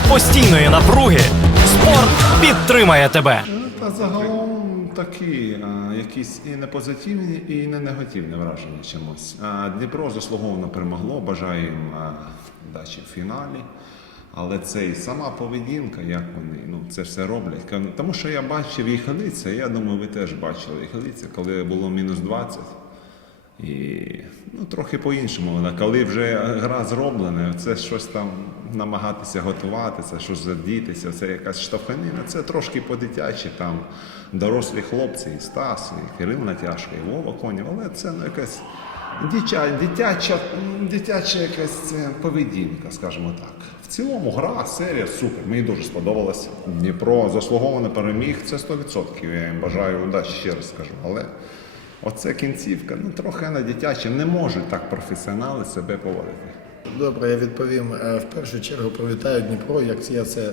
серед постійної напруги спорт підтримає тебе. Та загалом такі а, якісь і не позитивні, і не негативні враження чимось. А, Дніпро заслуговано перемогло, бажаю їм вдачі в фіналі. Але це і сама поведінка, як вони ну, це все роблять. Тому що я бачив їх лиця, я думаю, ви теж бачили їх лиця, коли було мінус 20. І ну, трохи по-іншому. Коли вже гра зроблена, це щось там намагатися готувати, це щось задітися, це якась штовханина. Це трошки по-дитячі, там дорослі хлопці, і Стас, і Кирил Натяшко, і Вова Конів, але це ну, якась дитя, дитяча, дитяча якась е, поведінка, скажімо так. В цілому гра, серія супер. Мені дуже сподобалась. Дніпро заслуговано переміг. Це 100%. Я їм бажаю удачі, ще раз скажу. Але Оце кінцівка, ну трохи на дитяче, не можуть так професіонали себе поводити. Добре, я відповім. Е, В першу чергу привітаю Дніпро, як я це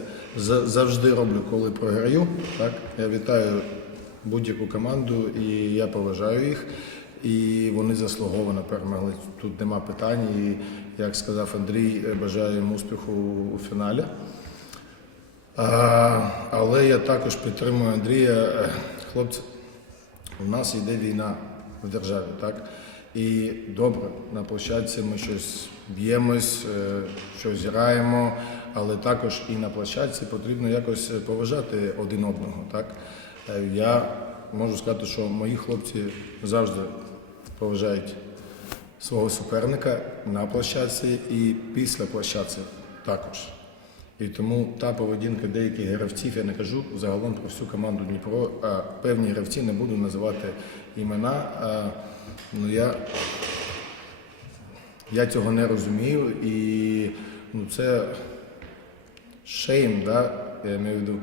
завжди роблю, коли програю. Так? Я вітаю будь-яку команду і я поважаю їх. І вони заслуговано перемогли. Тут нема питань. І як сказав Андрій, е, бажаю їм успіху у фіналі. А, але я також підтримую Андрія. Е, Хлопці, у нас йде війна в державі, так? І добре, на площадці ми щось б'ємось, е, щось граємо, але також і на площадці потрібно якось поважати один одного. Так? Е, Я можу сказати, що мої хлопці завжди поважають свого суперника на площадці і після площадці також. І тому та поведінка деяких гравців, я не кажу загалом про всю команду Дніпро, а певні гравці не буду називати імена. Ну, я, я цього не розумію і ну, це шейм, да? я маю в виду.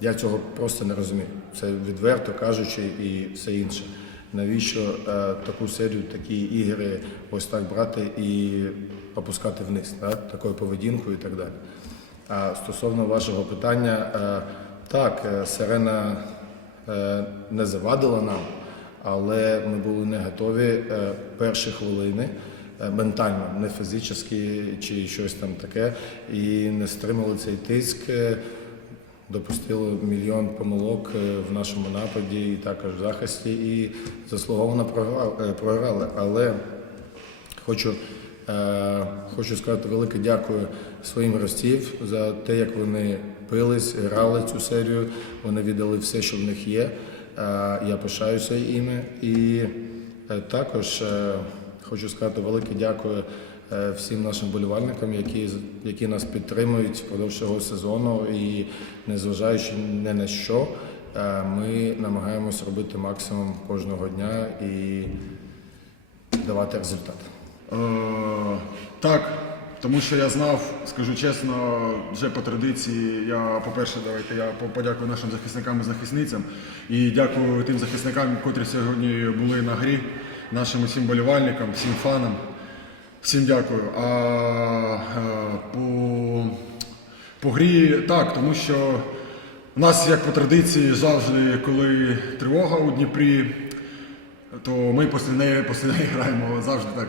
Я цього просто не розумію. Це відверто кажучи і все інше. Навіщо е, таку серію, такі ігри ось так брати і опускати вниз, да? такою поведінкою і так далі. А стосовно вашого питання, е, так, е, сирена е, не завадила нам, але ми були не готові е, перші хвилини е, ментально, не фізично чи щось там таке, і не стримали цей тиск. е, допустили мільйон помилок в нашому нападі і також в захисті, і заслуговано програли. Але хочу, хочу сказати велике дякую своїм гравців за те, як вони бились, грали цю серію. Вони віддали все, що в них є. Я пишаюся іми. І е, також е, хочу сказати велике дякую е, всім нашим болівальникам, які, які нас підтримують впродовж цього сезону. І незважаючи ні на що, ми намагаємось робити максимум кожного дня і давати результат. Так, тому що я знав, скажу чесно, вже по традиції, я, по-перше, давайте я подякую нашим захисникам і захисницям. І дякую тим захисникам, котрі сьогодні були на грі, нашим усім болівальникам, всім фанам. Всім дякую. А е, по, по грі так, тому що у нас, як по традиції, завжди, коли тривога у Дніпрі, то ми після неї, після неї граємо завжди так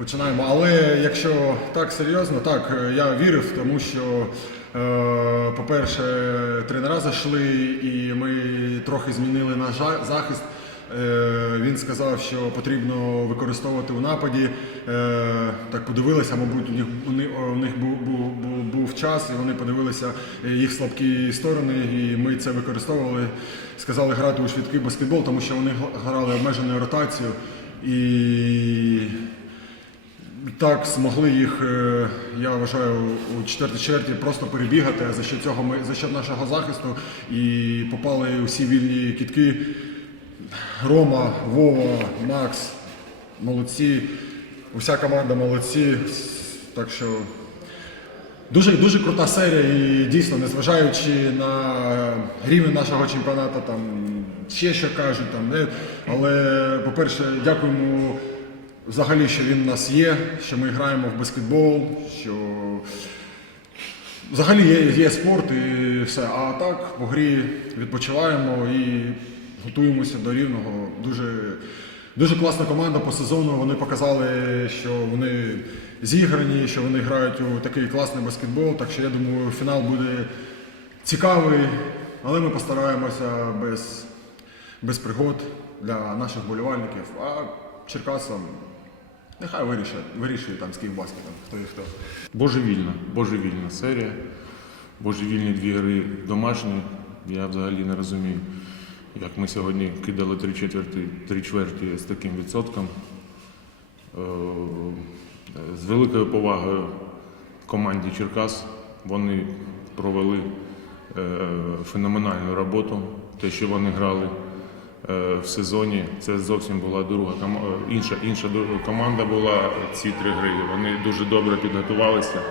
починаємо. Але якщо так серйозно, так е, я вірив, тому що, е, по-перше, тренера зайшли і ми трохи змінили наш захист. Е, Він сказав, що потрібно використовувати у нападі. Так подивилися, мабуть, у них, у них, був, був, був час, і вони подивилися їх слабкі сторони, і ми це використовували. Сказали грати у швидкий баскетбол, тому що вони грали обмеженою ротацією. І так змогли їх, е, я вважаю, у четвертій чверті просто перебігати за що цього ми за що нашого захисту і попали усі вільні кітки. Рома, Вова, Макс, молодці. Уся команда молодці. Так що дуже, дуже крута серія і дійсно, незважаючи на рівень нашого чемпіонату, там ще що кажуть, там, але, по-перше, дякуємо взагалі, що він у нас є, що ми граємо в баскетбол, що взагалі є, є спорт і все. А так по грі відпочиваємо і готуємося до рівного. Дуже, дуже класна команда по сезону. Вони показали, що вони зіграні, що вони грають у такий класний баскетбол. Так що я думаю, фінал буде цікавий, але ми постараємося без, без пригод для наших болівальників. А Черкасам нехай вирішать, вирішує там з Київбаскетом, хто і хто. Божевільна, божевільна серія. Божевільні дві гри домашні. Я взагалі не розумію, як ми сьогодні кидали три четверті, три чверті з таким відсотком. Е, З великою повагою команді Черкас вони провели е, феноменальну роботу. Те, що вони грали в сезоні, це зовсім була друга е, інша, інша команда була ці три гри. Вони дуже добре підготувалися,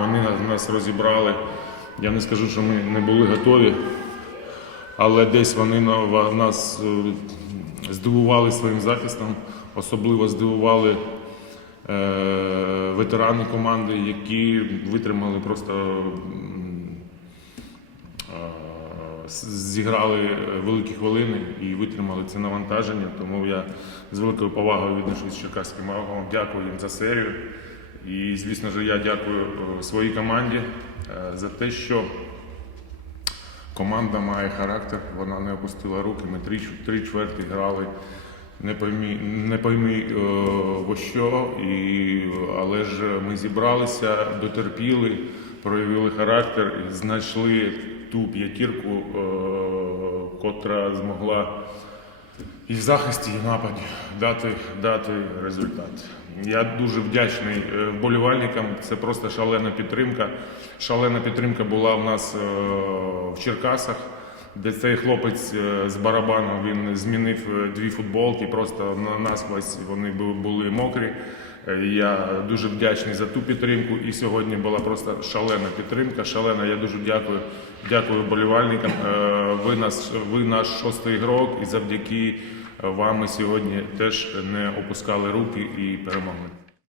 вони нас- розібрали. Я не скажу, що ми не були готові, але десь вони нас е, здивували своїм захистом, особливо здивували е, ветерани команди, які витримали просто е, зіграли великі хвилини і витримали це навантаження. Тому я з великою повагою відношусь черкаським магом. Дякую їм за серію. І, звісно ж, я дякую е, своїй команді е, за те, що команда має характер, вона не опустила руки. Ми три, три чверті грали. Не поймі, не пойми е, во що, і, але ж ми зібралися, дотерпіли, проявили характер, знайшли ту п'ятірку, е, котра змогла і в захисті, і в нападі дати, дати результат. Я дуже вдячний е, вболівальникам. Це просто шалена підтримка. Шалена підтримка була в нас е, в Черкасах, де цей хлопець е, з барабаном він змінив е, дві футболки. Просто на насквозь вони були мокрі. Е, Я дуже вдячний за ту підтримку. І сьогодні була просто шалена підтримка. Шалена. Я дуже дякую. Дякую вболівальникам. Е, Ви нас, ви наш шостий ігрок, і завдяки вам ми сьогодні теж не опускали руки і перемогли.